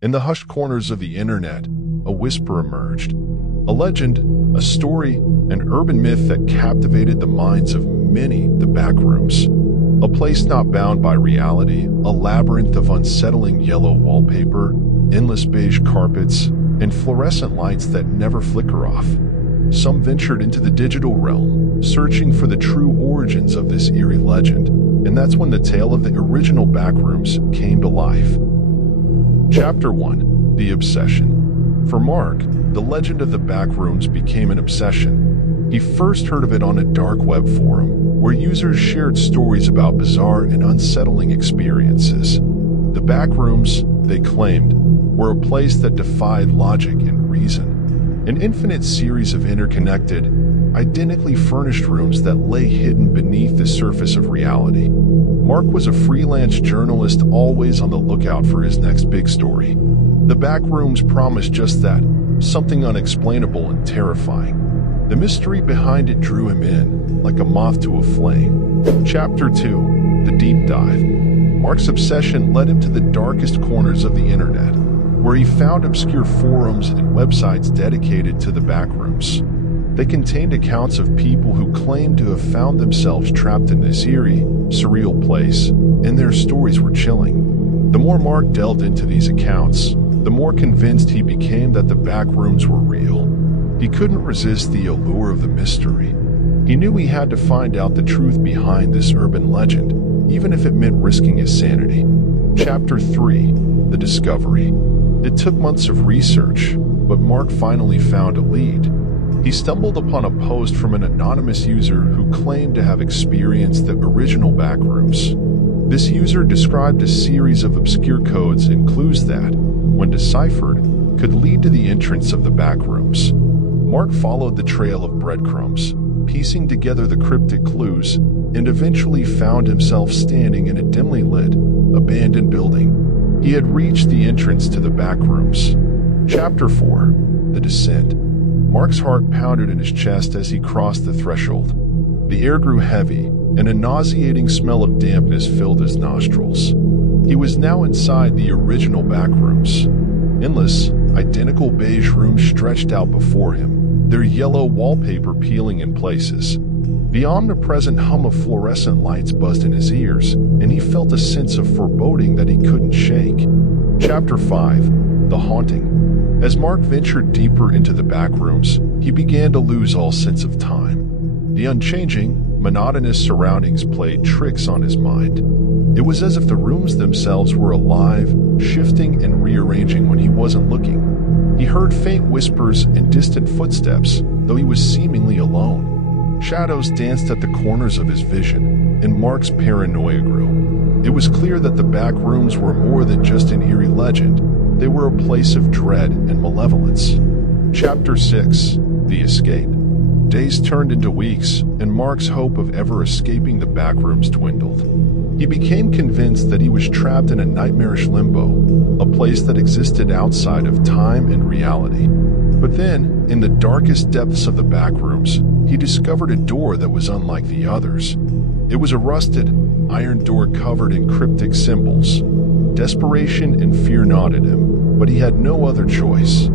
In the hushed corners of the internet, a whisper emerged. A legend, a story, an urban myth that captivated the minds of many, the Backrooms. A place not bound by reality, a labyrinth of unsettling yellow wallpaper, endless beige carpets, and fluorescent lights that never flicker off. Some ventured into the digital realm, searching for the true origins of this eerie legend, and that's when the tale of the original Backrooms came to life. Chapter 1. The Obsession. For Mark, the legend of the Backrooms became an obsession. He first heard of it on a dark web forum, where users shared stories about bizarre and unsettling experiences. The Backrooms, they claimed, were a place that defied logic and reason. An infinite series of interconnected, identically furnished rooms that lay hidden beneath the surface of reality. Mark was a freelance journalist always on the lookout for his next big story. The Backrooms promised just that, something unexplainable and terrifying. The mystery behind it drew him in, like a moth to a flame. Chapter 2. The Deep Dive. Mark's obsession led him to the darkest corners of the internet, where he found obscure forums and websites dedicated to the Backrooms. They contained accounts of people who claimed to have found themselves trapped in this eerie, surreal place, and their stories were chilling. The more Mark delved into these accounts, the more convinced he became that the Backrooms were real. He couldn't resist the allure of the mystery. He knew he had to find out the truth behind this urban legend, even if it meant risking his sanity. Chapter 3. The Discovery. It took months of research, but Mark finally found a lead. He stumbled upon a post from an anonymous user who claimed to have experienced the original Backrooms. This user described a series of obscure codes and clues that, when deciphered, could lead to the entrance of the Backrooms. Mark followed the trail of breadcrumbs, piecing together the cryptic clues, and eventually found himself standing in a dimly lit, abandoned building. He had reached the entrance to the Backrooms. Chapter 4. The Descent. Mark's heart pounded in his chest as he crossed the threshold. The air grew heavy, and a nauseating smell of dampness filled his nostrils. He was now inside the original Backrooms. Endless, identical beige rooms stretched out before him, their yellow wallpaper peeling in places. The omnipresent hum of fluorescent lights buzzed in his ears, and he felt a sense of foreboding that he couldn't shake. Chapter 5. The Haunting. As Mark ventured deeper into the Backrooms, he began to lose all sense of time. The unchanging, monotonous surroundings played tricks on his mind. It was as if the rooms themselves were alive, shifting and rearranging when he wasn't looking. He heard faint whispers and distant footsteps, though he was seemingly alone. Shadows danced at the corners of his vision, and Mark's paranoia grew. It was clear that the Backrooms were more than just an eerie legend. They were a place of dread and malevolence. Chapter 6. The Escape. Days turned into weeks, and Mark's hope of ever escaping the Backrooms dwindled. He became convinced that he was trapped in a nightmarish limbo, a place that existed outside of time and reality. But then, in the darkest depths of the Backrooms, he discovered a door that was unlike the others. It was a rusted, iron door covered in cryptic symbols. Desperation and fear gnawed him, but he had no other choice.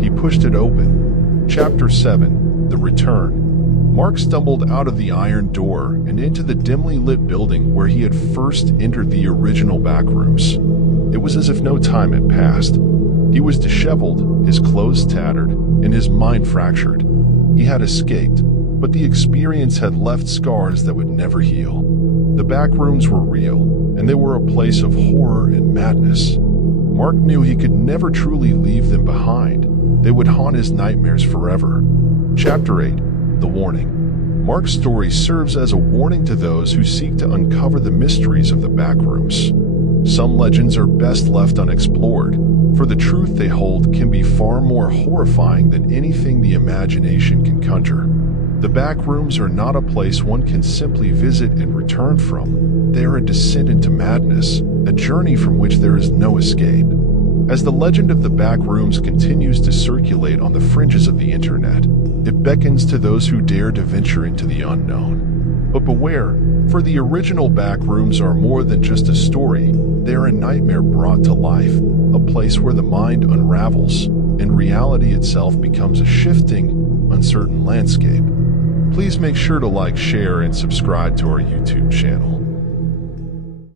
He pushed it open. Chapter 7. The Return. Mark stumbled out of the iron door and into the dimly lit building where he had first entered the original Backrooms. It was as if no time had passed. He was disheveled, his clothes tattered, and his mind fractured. He had escaped, but the experience had left scars that would never heal. The Backrooms were real, and they were a place of horror and madness. Mark knew he could never truly leave them behind. They would haunt his nightmares forever. Chapter 8. The Warning. Mark's story serves as a warning to those who seek to uncover the mysteries of the Backrooms. Some legends are best left unexplored, for the truth they hold can be far more horrifying than anything the imagination can conjure. The Backrooms are not a place one can simply visit and return from. They are a descent into madness, a journey from which there is no escape. As the legend of the Backrooms continues to circulate on the fringes of the internet, it beckons to those who dare to venture into the unknown. But beware, for the original Backrooms are more than just a story. They are a nightmare brought to life, a place where the mind unravels and reality itself becomes a shifting, uncertain landscape. Please make sure to like, share, and subscribe to our YouTube channel.